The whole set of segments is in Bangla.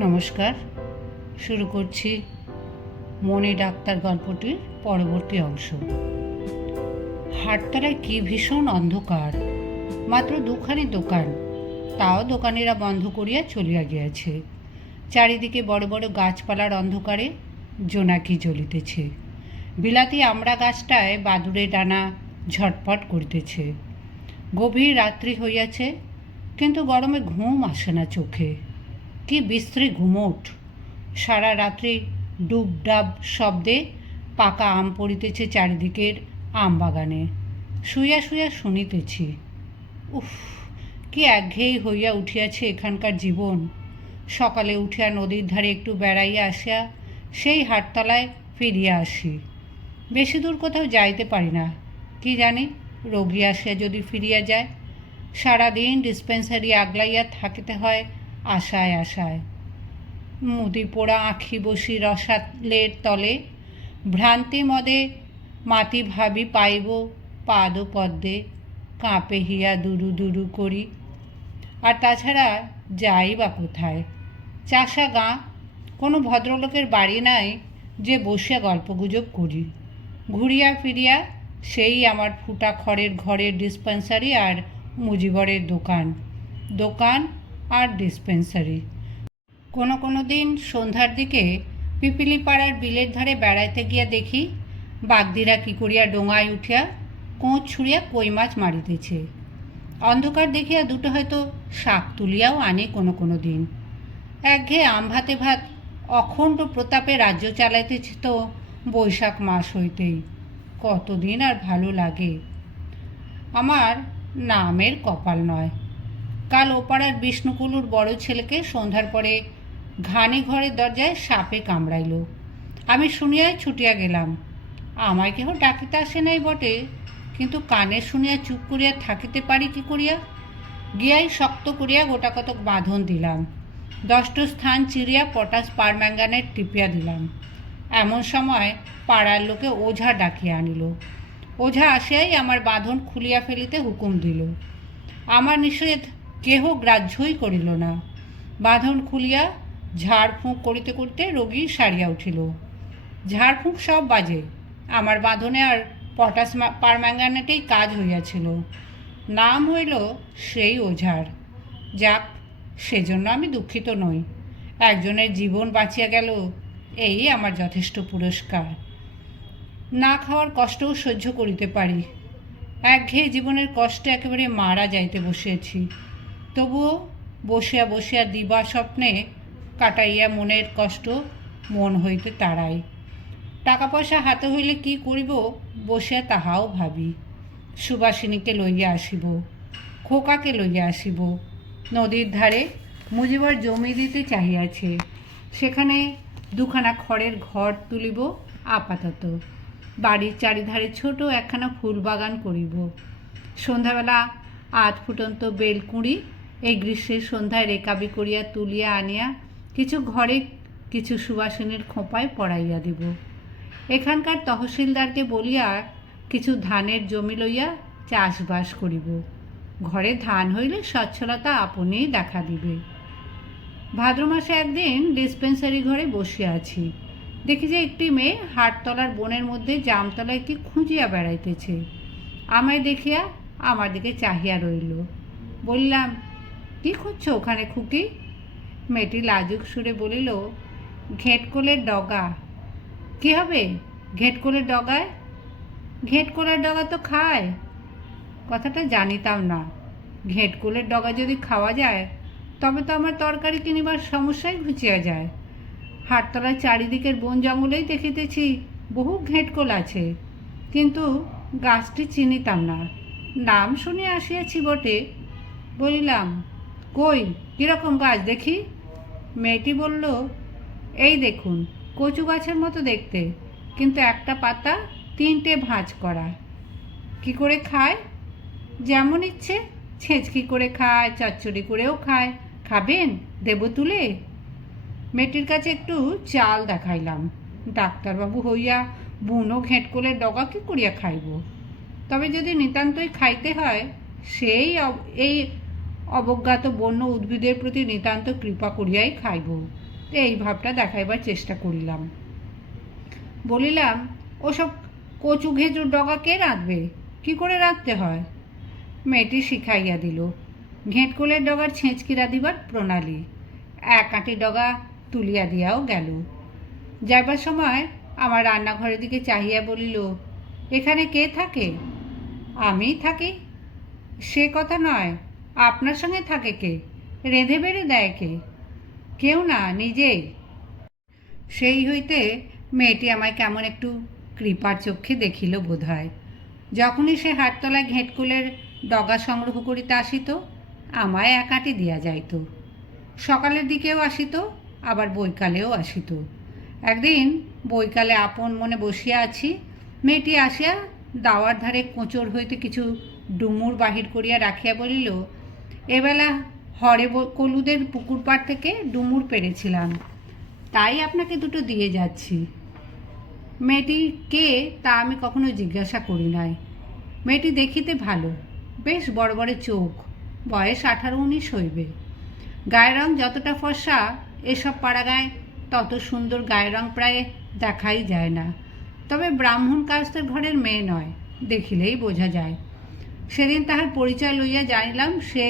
নমস্কার। শুরু করছি মনে ডাক্তার গল্পটির পরবর্তী অংশ। হাটতলায় কি ভীষণ অন্ধকার, মাত্র দুখানি দোকান, তাও দোকানিরা বন্ধ করিয়া চলিয়া গিয়াছে। চারিদিকে বড় বড় গাছপালার অন্ধকারে জোনাকি জ্বলিতেছে। বিলাতি আমড়া গাছটায় বাদুড়ে ডানা ঝটপট করিতেছে। গভীর রাত্রি হইয়াছে, কিন্তু গরমে ঘুম আসে না চোখে। কি বিশ্রী ঘুমোট! সারা রাত্রি ডুবডাব শব্দে পাকা আম পড়িতেছে চারিদিকের আম বাগানে। শুইয়া শুইয়া শুনিতেছি। উফ, কি একঘেয়েই হইয়া উঠিয়াছে এখানকার জীবন। সকালে উঠিয়া নদীর ধারে একটু বেড়াইয়া আসিয়া সেই হাটতলায় ফিরিয়া আসি। বেশি দূর কোথাও যাইতে পারি না। কি জানি, রোগী আসিয়া যদি ফিরিয়া যায়। সারাদিন ডিসপেন্সারি আগলাইয়া থাকিতে হয় আশায় আশায়। মুদি পোড়া আঁখি বসি রসালের তলে, ভ্রান্তি মদে মাতি ভাবি পাইব পাদ পদ্মে, কাঁপে হিয়া দুরু দুরু করি। আর তাছাড়া যাই বা কোথায়? চাষা গাঁ, কোনো ভদ্রলোকের বাড়ি নাই যে বসিয়া গল্পগুজব করি। ঘুরিয়া ফিরিয়া সেই আমার ফুটা খড়ের ঘরের ডিসপেন্সারি আর মুজিবরের দোকান, দোকান আর ডিসপেন্সারি। কোনো কোনো দিন সন্ধ্যার দিকে পিপিলিপাড়ার বিলের ধারে বেড়াইতে গিয়া দেখি বাগদিরা কী করিয়া ডোঙায় উঠিয়া কোঁচ ছুঁড়িয়া কই মাছ মারিতেছে। অন্ধকার দেখিয়া দুটো হয়তো শাক তুলিয়াও আনে কোনো কোনো দিন। একঘেয়ে আম ভাতে ভাত অখণ্ড প্রতাপে রাজ্য চালাইতেছে তো বৈশাখ মাস হইতেই। কতদিন আর ভালো লাগে। আমার নামের কপাল নয়। কাল ওপাড়ার বিষ্ণুকুলুর বড় ছেলেকে সন্ধ্যার পরে ঘানি ঘরের দরজায় সাপে কামড়াইল। আমি শুনিয়াই ছুটিয়া গেলাম। আমায় কেহ ডাকিতে আসে নাই বটে, কিন্তু কানে শুনিয়া চুপ করিয়া থাকিতে পারি কি করিয়া? গিয়াই শক্ত করিয়া গোটা কতক বাঁধন দিলাম। 10টো স্থান চিরিয়া পটাশ পারম্যাঙ্গানেট টিপিয়া দিলাম। এমন সময় পাড়ার লোকে ওঝা ডাকিয়া আনিল। ওঝা আসিয়াই আমার বাঁধন খুলিয়া ফেলিতে হুকুম দিল। আমার নিষেধ কেহ গ্রাহ্যই করিল না। বাঁধন খুলিয়া ঝাড়ফুঁক করিতে করিতে রোগী সারিয়া উঠিল। ঝাড়ফুঁক সব বাজে, আমার বাঁধনে আর পটাশ পারম্যাঙ্গানেটেই কাজ হইয়াছিল। নাম হইল সেই ওঝার। যাক, সেজন্য আমি দুঃখিত নই। একজনের জীবন বাঁচিয়া গেল, এই আমার যথেষ্ট পুরস্কার। না খাওয়ার কষ্টও সহ্য করিতে পারি। একঘেয়ে জীবনের কষ্টে একেবারে মারা যাইতে বসিয়াছি। তবুও বসিয়া বসিয়া দিবা স্বপ্নে কাটাইয়া মনের কষ্ট মন হইতে তাড়াই। টাকা পয়সা হাতে হইলে কি করিব বসিয়া তাহাও ভাবি। সুবাসিনীকে লইয়া আসিব, খোকাকে লইয়া আসিব। নদীর ধারে মুজিবর জমি দিতে চাহিয়াছে, সেখানে দুখানা খড়ের ঘর তুলিব আপাতত। বাড়ির চারিধারে ছোট একখানা ফুল বাগান করিব। সন্ধ্যাবেলা আধ ফুটন্ত বেলকুঁড়ি এই গ্রীষ্মের সন্ধ্যায় রেকাবি করিয়া তুলিয়া আনিয়া কিছু ঘরে কিছু সুবাসিনীর খোঁপায় পড়াইয়া দিব। এখানকার তহসিলদারকে বলিয়া কিছু ধানের জমি লইয়া চাষবাস করিব। ঘরে ধান হইলে সচ্ছলতা আপনিই দেখা দিবে। ভাদ্র মাসে একদিন ডিসপেন্সারি ঘরে বসিয়া আছি, দেখি যে একটি মেয়ে হাটতলার বনের মধ্যে জামতলায় কি খুঁজিয়া বেড়াইতেছে। আমায় দেখিয়া আমার দিকে চাহিয়া রইল। বললাম, কি খুঁজছ ওখানে খুকি? মেয়েটি লাজুক সুরে বলিল, ঘেঁটকোলের ডগা। কি হবে ঘেঁটকোলের ডগায়? ঘেঁটকোলের ডগা তো খায়। কথাটা জানিতাম না। ঘেঁটকোলের ডগা যদি খাওয়া যায় তবে তো আমার তরকারি কিনিবার সমস্যাই ঘুচিয়া যায়। হাটতলার চারিদিকের বন জঙ্গলেই দেখিতেছি বহু ঘেঁটকোল আছে, কিন্তু গাছটি চিনিতাম না। নাম শুনে আসিয়াছি বটে। বলিলাম, কই কীরকম গাছ দেখি? মেয়েটি বলল, এই দেখুন, কচু গাছের মতো দেখতে, কিন্তু একটা পাতা 3টে ভাঁজ করা। কি করে খায়? যেমন ইচ্ছে, ছেঁচকি করে খায়, চচ্চড়ি করেও খায়। খাবেন? দেব তুলে? মেয়েটির কাছে একটু চাল দেখাইলাম। ডাক্তারবাবু হইয়া বুনো ঘেঁটকোলের ডগা কি করিয়া খাইব? তবে যদি নিতান্তই খাইতে হয়, এই অবজ্ঞাত বন্য উদ্ভিদের প্রতি নিতান্ত কৃপা করিয়াই খাইব, এই ভাবটা দেখাইবার চেষ্টা করিলাম। বলিলাম, ওসব কচু ঘেঁচুর ডগা কে রাঁধবে, কী করে রাঁধতে হয়? মেয়েটি শিখাইয়া দিল ঘেঁটকোলের ডগার ছেঁচকিরা দিবার প্রণালী। এক আঁটি ডগা তুলিয়া দিয়াও গেল। যাইবার সময় আমার রান্নাঘরের দিকে চাহিয়া বলিল, এখানে কে থাকে? আমি থাকি। সে কথা নয়, আপনার সঙ্গে থাকে কে? রেঁধে বেড়ে দেয় কে? কেউ না, নিজেই। সেই হইতে মেয়েটি আমায় কেমন একটু কৃপার চক্ষে দেখিল বোধ হয়। যখনই সে হাটতলায় ঘেঁটকুলের ডগা সংগ্রহ করিতে আসিত, আমায় এক আঁটি দিয়া যাইত। সকালের দিকেও আসিত, আবার বৈকালেও আসিত। একদিন বৈকালে আপন মনে বসিয়া আছি, মেয়েটি আসিয়া দাওয়ার ধারে কোঁচর হইতে কিছু ডুমুর বাহির করিয়া রাখিয়া বলিল, এবেলা হরে কলুদের পুকুর পাড় থেকে ডুমুর পেড়েছিলাম, তাই আপনাকে দুটো দিয়ে যাচ্ছি। মেয়েটি কে তা আমি কখনো জিজ্ঞাসা করি নাই। মেয়েটি দেখিতে ভালো, বেশ বড় বড় চোখ, বয়স 18-19 হইবে। গায়ের রং যতটা ফর্সা, এসব পাড়াগায় তত সুন্দর গায়ের রং প্রায় দেখাই যায় না। তবে ব্রাহ্মণ কায়স্থের ঘরের মেয়ে নয়, দেখিলেই বোঝা যায়। সেদিন তাহার পরিচয় লইয়া জানিলাম সে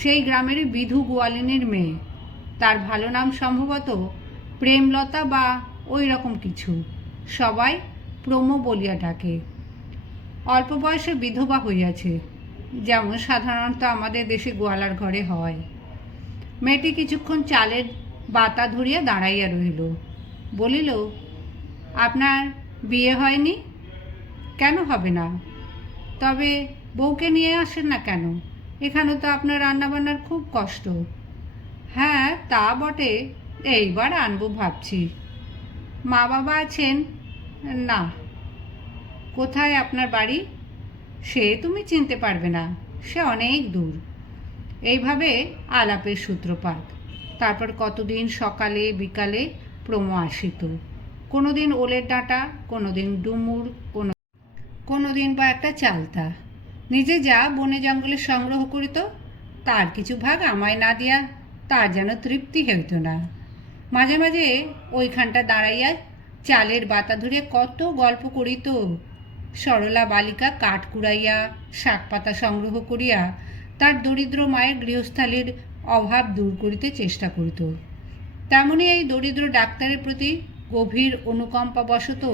সেই গ্রামেরই বিধু গোয়ালিনীর মেয়ে। তার ভালো নাম সম্ভবত প্রেমলতা বা ওই রকম কিছু, সবাই প্রমো বলিয়া ডাকে। অল্প বয়সে বিধবা হইয়াছে, যেমন সাধারণত আমাদের দেশে গোয়ালার ঘরে হয়। মেয়েটি কিছুক্ষণ চালের বাতা ধরিয়া দাঁড়াইয়া রহিল। বলিল, আপনার বিয়ে হয়নি? কেন হবে না? তবে বউকে নিয়ে আসেন না কেন? এখানে তো আপনার রান্নাবান্নার খুব কষ্ট। হ্যাঁ, তা বটে, এইবার আনবো ভাবছি। মা বাবা আছেন? না। কোথায় আপনার বাড়ি? সে তুমি চিনতে পারবে না, সে অনেক দূর। এইভাবে আলাপের সূত্রপাত। তারপর কতদিন সকালে বিকালে প্রমো আসিত। কোনো দিন ওলের ডাঁটা, কোনো দিন ডুমুর, কোনো দিন বা একটা চালতা। নিজে যা বনে জঙ্গলে সংগ্রহ করিত, তার কিছু ভাগ আমায় না দিয়া তার যেন তৃপ্তি হইত না। মাঝে মাঝে ওইখানটা দাঁড়াইয়া চালের বাতা ধরিয়া কত গল্প করিত। সরলা বালিকা কাঠ কুড়াইয়া শাক পাতা সংগ্রহ করিয়া তার দরিদ্র মায়ের গৃহস্থালীর অভাব দূর করিতে চেষ্টা করিত। তেমনি এই দরিদ্র ডাক্তারের প্রতি গভীর অনুকম্পাবশত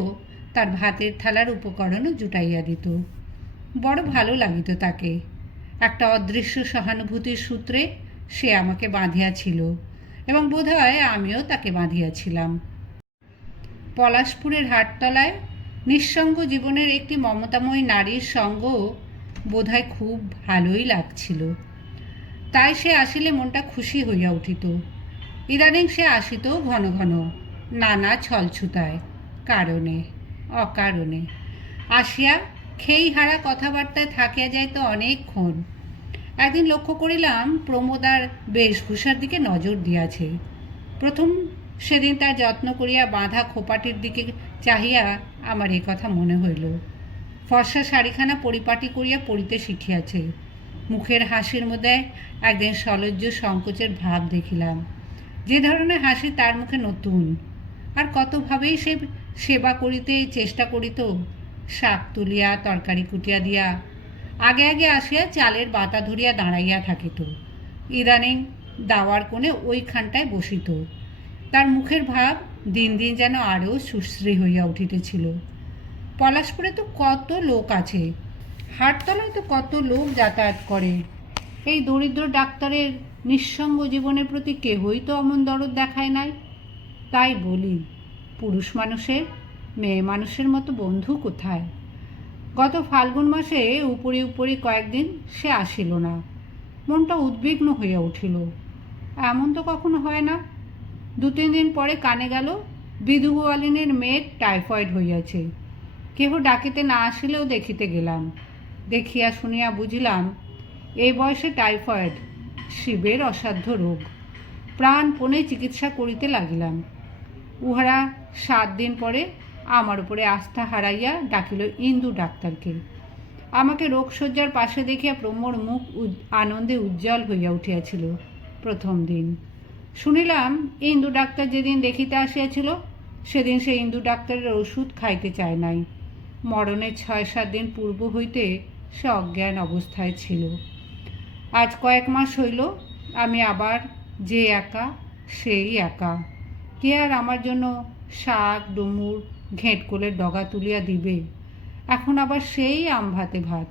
তার ভাতের থালার উপকরণও জুটাইয়া দিত। বড় ভালো লাগিত তাকে। একটা অদৃশ্য সহানুভূতির সূত্রে সে আমাকে বাঁধিয়াছিল, এবং বোধহয় আমিও তাকে বাঁধিয়াছিলাম। পলাশপুরের হাটতলায় নিঃসঙ্গ জীবনের একটি মমতাময়ী নারীর সঙ্গ বোধহয় খুব ভালোই লাগছিল। তাই সে আসিলে মনটা খুশি হইয়া উঠিত। ইদানিং সে আসিত ঘন ঘন, নানা ছলছুতায়, কারণে অকারণে। আসিয়া খেই হারা কথাবার্তায় থাকিয়া যাইত অনেকক্ষণ। একদিন লক্ষ্য করিলাম প্রমোদার বেশভূষার দিকে নজর দিয়াছে। প্রথম সেদিন তার যত্ন করিয়া বাঁধা খোপাটির দিকে চাহিয়া আমার এ কথা মনে হইল। ফর্সা শাড়িখানা পরিপাটি করিয়া পরিতে শিখিয়াছে। মুখের হাসির মধ্যে একদিন সলজ্জ সংকোচের ভাব দেখিলাম। যে ধরনের হাসি তার মুখে নতুন। আর কতভাবেই সে সেবা করিতে চেষ্টা করিত। শাক তুলিয়া তরকারি কুটিয়া দিয়া আগে আগে আসিয়া চালের বাতা ধরিয়া দাঁড়াইয়া থাকিত। ইদানিং দাওয়ার কোণে ওইখানটায় বসিত। তার মুখের ভাব দিন দিন যেন আরও সুশ্রী হইয়া উঠিতেছিল। পলাশপুরে তো কত লোক আছে, হাটতলায় তো কত লোক যাতায়াত করে। এই দরিদ্র ডাক্তারের নিঃসঙ্গ জীবনের প্রতি কেহই তো অমন দরদ দেখায় নাই। তাই বলি, পুরুষ মানুষের মেয়ে মানুষের মতো বন্ধু কোথায়? গত ফাল্গুন মাসে উপরি উপরি কয়েকদিন সে আসিল না। মনটা উদ্বিগ্ন হইয়া উঠিল। এমন তো কখনো হয় না। 2-3 দিন পরে কানে গেল বিধু গোয়ালিনীর মেয়ের টাইফয়েড হইয়াছে। কেহ ডাকিতে না আসিলেও দেখিতে গেলাম। দেখিয়া শুনিয়া বুঝিলাম এই বয়সে টাইফয়েড শিবের অসাধ্য রোগ। প্রাণপণে চিকিৎসা করিতে লাগিলাম। উহারা 7 দিন পরে আমার উপরে আস্থা হারাইয়া ডাকিল ইন্দু ডাক্তারকে। আমাকে রোগশয্যার পাশে দেখিয়া প্রমোর মুখ আনন্দে উজ্জ্বল হইয়া উঠিয়াছিল। প্রথম দিন শুনিলাম ইন্দু ডাক্তার যেদিন দেখিতে আসিয়াছিল সেদিন সে ইন্দু ডাক্তারের ওষুধ খাইতে চায় নাই। মরণের 6-7 দিন পূর্ব হইতে সে অজ্ঞান অবস্থায় ছিল। আজ কয়েক মাস হইল আমি আবার যে একা সেই একা। কে আর আমার জন্য শাক ডুমুর ঘেঁটকোলের ডগা তুলিয়া দিবে? এখন আবার সেই আম ভাতে ভাত।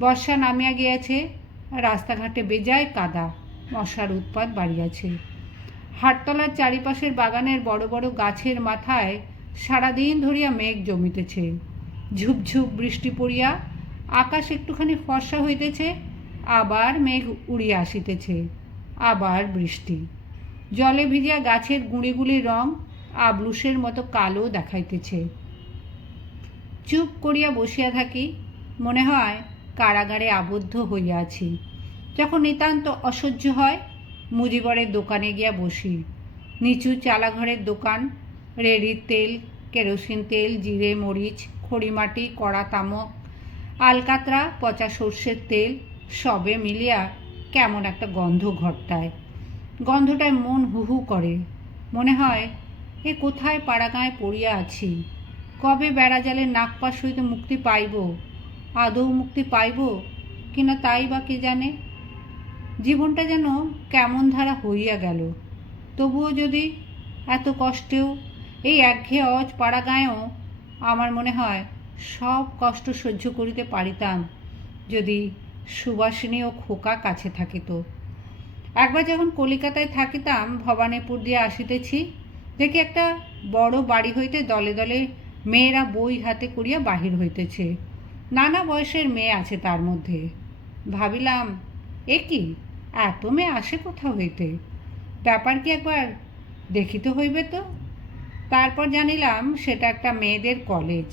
বর্ষা নামিয়া গিয়াছে, রাস্তাঘাটে বেজায় কাদা, মশার উৎপাত বাড়িয়াছে। হাটতলার চারিপাশের বাগানের বড় বড় গাছের মাথায় সারাদিন ধরিয়া মেঘ জমিতেছে। ঝুপঝুপ বৃষ্টি পড়িয়া আকাশ একটুখানি ফর্সা হইতেছে, আবার মেঘ উড়িয়া আসিতেছে, আবার বৃষ্টি। জলে ভিজিয়া গাছের গুঁড়িগুলির রং আবলুসের মতো কালো দেখাইতেছে। চুপ করিয়া বসিয়া থাকি, মনে হয় কারাগারে আবদ্ধ হইয়া আছি। যখন নিতান্ত অসহ্য হয় মুজিবরের দোকানে গিয়া বসি। নিচু চালাঘরের দোকান, রেড়ির তেল, কেরোসিন তেল, জিরে মরিচ, খড়িমাটি, কড়া তামক, আলকাতরা, পচা সর্ষের তেল সবে মিলিয়া কেমন একটা গন্ধ ঘরটায়। গন্ধটায় মন হু হু করে। মনে হয় এ কোথায় পাড়াগাঁয়ে পড়িয়া আছি। কবে বেড়াজালের নাগপাশ হইতে মুক্তি পাইব? আদৌ মুক্তি পাইব কিনা তাই বা কে জানে। জীবনটা যেন কেমন ধারা হইয়া গেল। তবুও যদি এত কষ্টেও এই একঘেয়ে অজ পাড়াগাঁয়েও আমার মনে হয় সব কষ্ট সহ্য করিতে পারিতাম যদি সুবাসিনী ও খোকা কাছে থাকিত। একবার যখন কলিকাতায় থাকিতাম, ভবানীপুর দিয়ে আসিতেছি, দেখি একটা বড় বাড়ি হইতে দলে দলে মেয়েরা বই হাতে করিয়া বাহির হইতেছে। নানা বয়সের মেয়ে আছে তার মধ্যে। ভাবিলাম, এ কি, এত মেয়ে আসে কোথা হইতে? ব্যাপার কি একবার দেখিতে হইবে তো। তারপর জানিলাম সেটা একটা মেয়েদের কলেজ।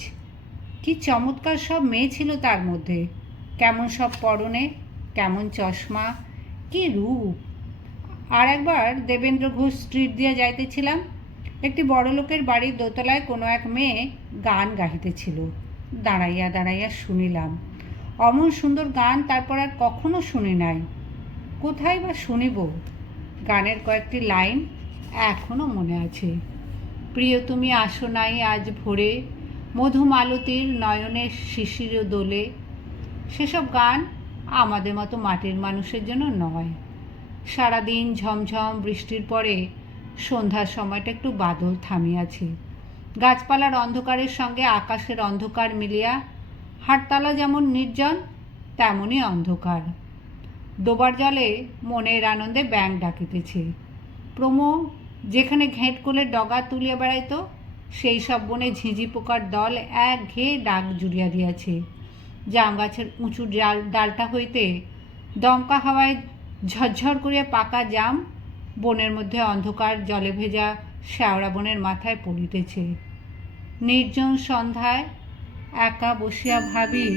কি চমৎকার সব মেয়ে ছিল তার মধ্যে, কেমন সব পরনে, কেমন চশমা, কি রূপ। আর একবার দেবেন্দ্র ঘোষ স্ট্রিট দিয়ে যাইতেছিলাম, একটি বড় লোকের বাড়ির দোতলায় কোনো এক মেয়ে গান গাহিতেছিল। দাঁড়াইয়া দাঁড়াইয়া শুনিলাম। অমন সুন্দর গান তারপর আর কখনো শুনি নাই। কোথায় বা শুনিব? গানের কয়েকটি লাইন এখনো মনে আছে। প্রিয় তুমি আসো নাই আজ ভোরে, মধুমালতীর নয়নের শিশির দোলে। সেসব গান আমাদের মতো মাটির মানুষের জন্য নয়। সারাদিন ঝমঝম বৃষ্টির পরে সন্ধ্যার সময়টা একটু বাদল থামিয়াছে। গাছপালার অন্ধকারের সঙ্গে আকাশের অন্ধকার মিলিয়া হাটতলা যেমন নির্জন তেমনই অন্ধকার। ডোবার জলে মনের আনন্দে ব্যাঙ ডাকিতেছে। প্রমো যেখানে ঘেঁটকোলের ডগা তুলিয়া বেড়াইত সেই সব বনে ঝিঁঝি পোকার দল একঘেয়ে ডাক জুড়িয়া দিয়াছে। জাম গাছের উঁচু ডালটা হইতে দমকা হাওয়ায় ঝরঝর করিয়া পাকা জাম বনের মধ্যে অন্ধকার জলে ভেজা শ্যাওড়া বনের মাথায় পড়িতেছে। নির্জন সন্ধ্যায় একা বসিয়া ভাবি,